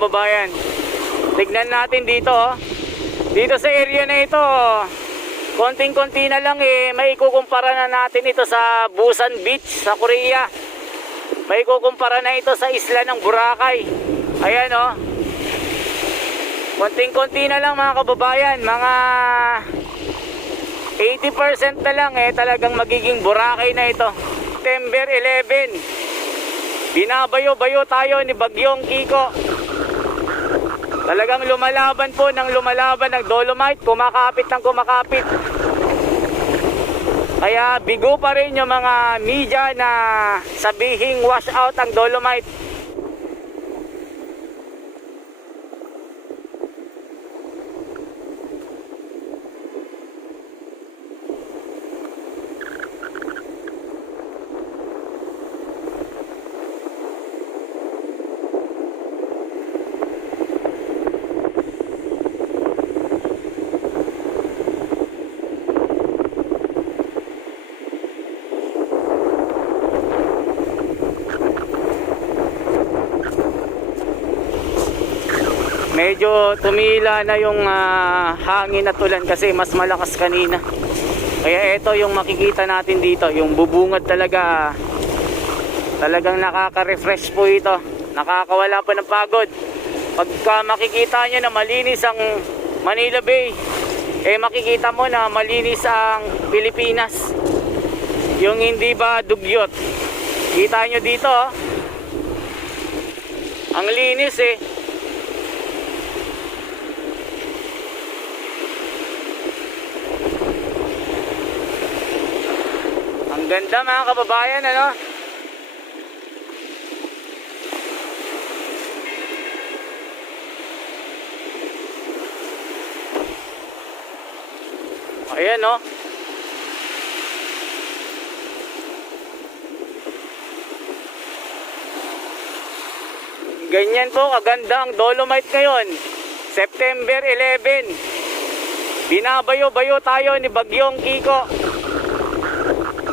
kababayan. Tignan natin dito oh. Dito sa area na ito, konting-konti na lang may ikukumpara na natin ito sa Busan Beach sa Korea. May ikukumpara na ito sa isla ng Boracay. Ayan oh. Konting-konti na lang mga kababayan, mga 80% na lang talagang magiging Boracay na ito. September 11, binabayo-bayo tayo ni Bagyong Kiko. Talagang lumalaban po ng lumalaban ng Dolomite, kumakapit ng kumakapit. Kaya bigo pa rin yung mga media na sabihing wash out ang Dolomite. Medyo tumila na yung hangin at ulan kasi mas malakas kanina. Kaya ito yung makikita natin dito, yung bubungad talaga. Talagang nakaka-refresh po ito. Nakakawala po ng pagod. Pagka makikita nyo na malinis ang Manila Bay, makikita mo na malinis ang Pilipinas. Yung hindi ba dugyot. Kita nyo dito oh. Ang linis Ganda mga kababayan, ano? Ayan, no? Ganyan po kaganda ang Dolomite ngayon. September 11. Binabayo-bayo tayo ni Bagyong Kiko.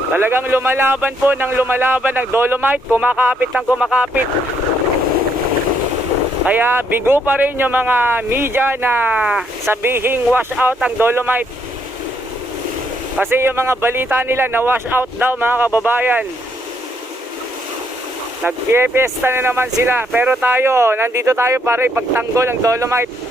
Talagang lumalaban po ng lumalaban ng Dolomite, kumakapit ng kumakapit. Kaya bigo pa rin yung mga media na sabihing wash out ang Dolomite. Kasi yung mga balita nila na wash out daw mga kababayan. Nagpiesta na naman sila, pero tayo, nandito tayo para ipagtanggol ang Dolomite.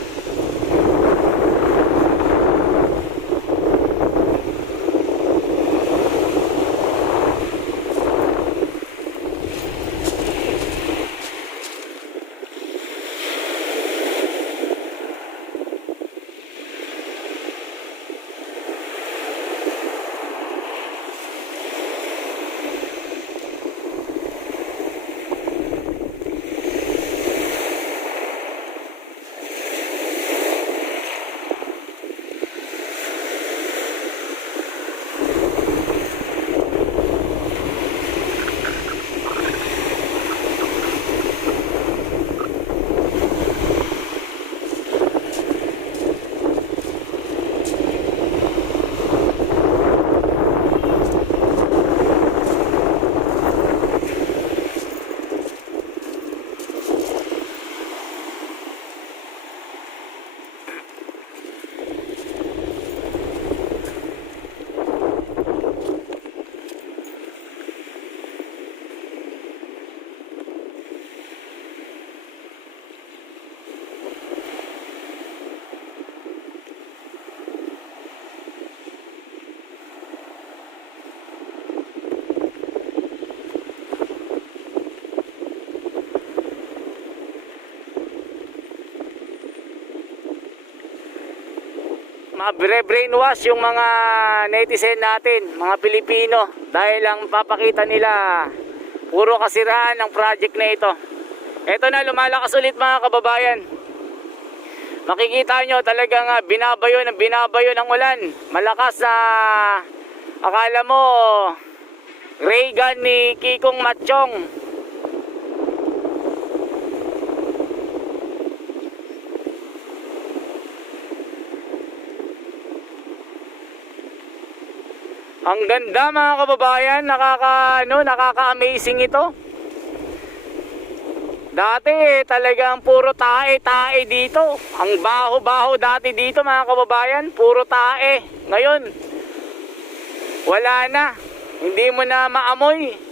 Brainwash yung mga netizen natin, mga Pilipino, dahil lang papakita nila puro kasiraan ng project na ito. Ito na, lumalakas ulit mga kababayan. Makikita nyo talagang binabayo ng ulan. Malakas na akala mo ray gun ni Kikong Matchong. Ang ganda mga kababayan, nakaka-amazing ito. Dati talagang puro tae dito. Ang baho-baho dati dito mga kababayan, puro tae. Ngayon, wala na. Hindi mo na maamoy.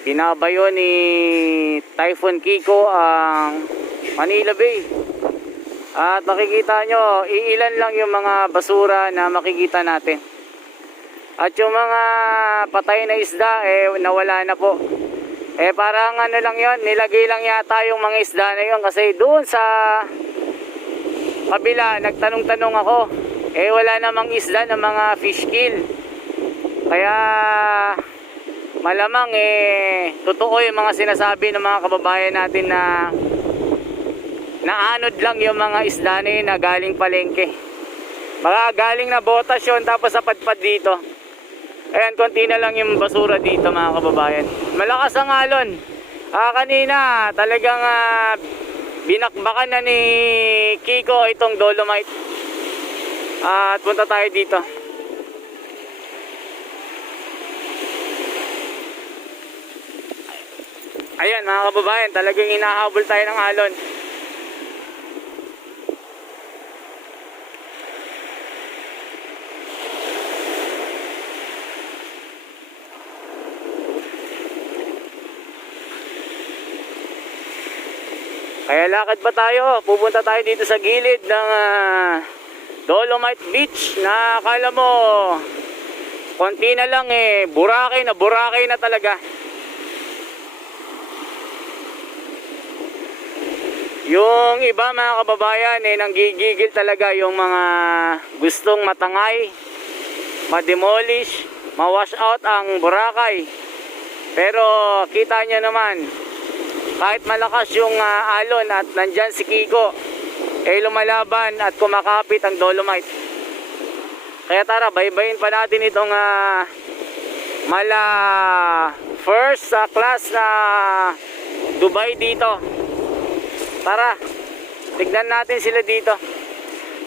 Binabayo ni Typhoon Kiko ang Manila Bay. At makikita nyo, iilan lang yung mga basura na makikita natin. At yung mga patay na isda, nawala na po. Parang ano lang yon, nilagay lang yata yung mga isda na yon. Kasi doon sa kabila, nagtanong-tanong ako. Wala namang isda ng mga fish kill. Kaya malamang totoo yung mga sinasabi ng mga kababayan natin na naanod lang yung mga isda na yun na galing palengke. Baka galing na botas yun tapos napadpad dito. Ayan, konti na lang yung basura dito mga kababayan. Malakas ang alon. Kanina talagang binakbakan na ni Kiko itong Dolomite. At punta tayo dito. Ayan mga kababayan, talagang hinahabol tayo ng alon. Kaya lakad pa tayo, pupunta tayo dito sa gilid ng Dolomite Beach na akala mo konti na lang Boracay na talaga. Yung iba mga kababayan nanggigigil talaga yung mga gustong matangay, ma-demolish, ma-wash out ang Boracay. Pero kita nyo naman, kahit malakas yung alon at nandyan si Kiko, lumalaban at kumakapit ang Dolomite. Kaya tara, baybayin pa natin itong mala first class na Dubai dito. Tara, tignan natin sila dito.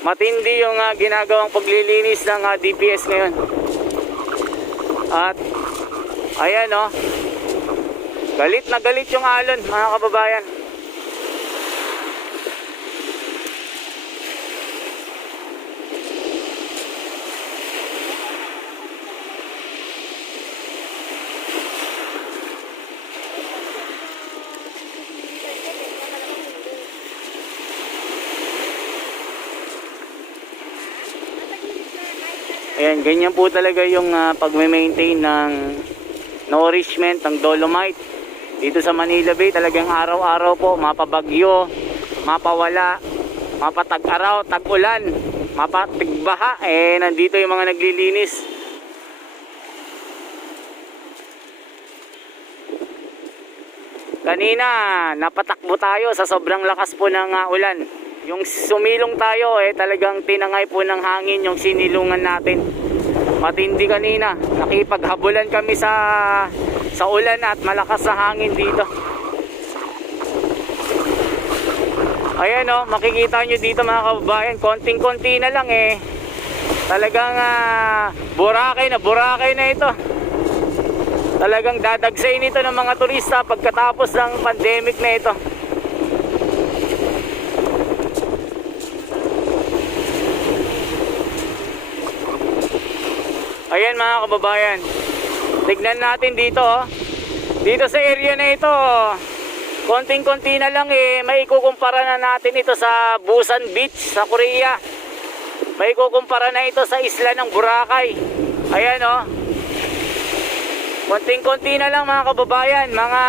Matindi yung ginagawang paglilinis ng DPS ngayon. At ayan galit na galit yung alon mga kababayan. Ayan, ganyan po talaga yung pag-maintain ng nourishment ng Dolomite dito sa Manila Bay. Talagang araw-araw po mapabagyo, mapawala, mapatag-araw, tag-ulan, mapatigbaha. Nandito yung mga naglilinis. Kanina napatakbo tayo sa sobrang lakas po ng ulan. Yung sumilong tayo talagang tinangay po ng hangin yung sinilungan natin. Matindi kanina. Nakipaghabulan kami sa ulan at malakas na hangin dito. Ayan o, makikita nyo dito mga kababayan, konting-konti na lang eh. Talagang Boracay na ito. Talagang dadagsayin ito ng mga turista pagkatapos ng pandemic na ito. Ayan mga kababayan, tignan natin dito oh. Dito sa area na ito, konting-konti na lang eh, may ikukumpara na natin ito sa Busan Beach sa Korea. May ikukumpara na ito sa isla ng Boracay. Ayan oh. Konting-konti na lang mga kababayan, mga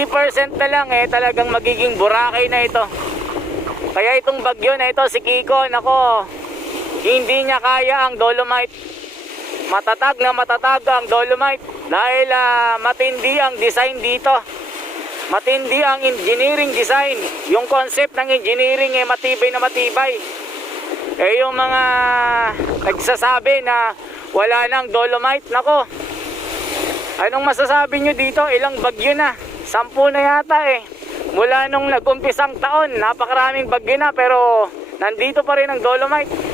80% na lang eh, talagang magiging Boracay na ito. Kaya itong bagyo na ito, si Kiko, nako, hindi niya kaya ang Dolomite. Matatag na matatag ang Dolomite dahil matindi ang design dito. Matindi ang engineering design. Yung concept ng engineering eh matibay na matibay. Eh yung mga nagsasabi na wala nang Dolomite, nako, anong masasabi nyo dito? Ilang bagyo na? 10 na yata eh. Mula nung nag-umpisang taon, napakaraming bagyo na pero nandito pa rin ang Dolomite.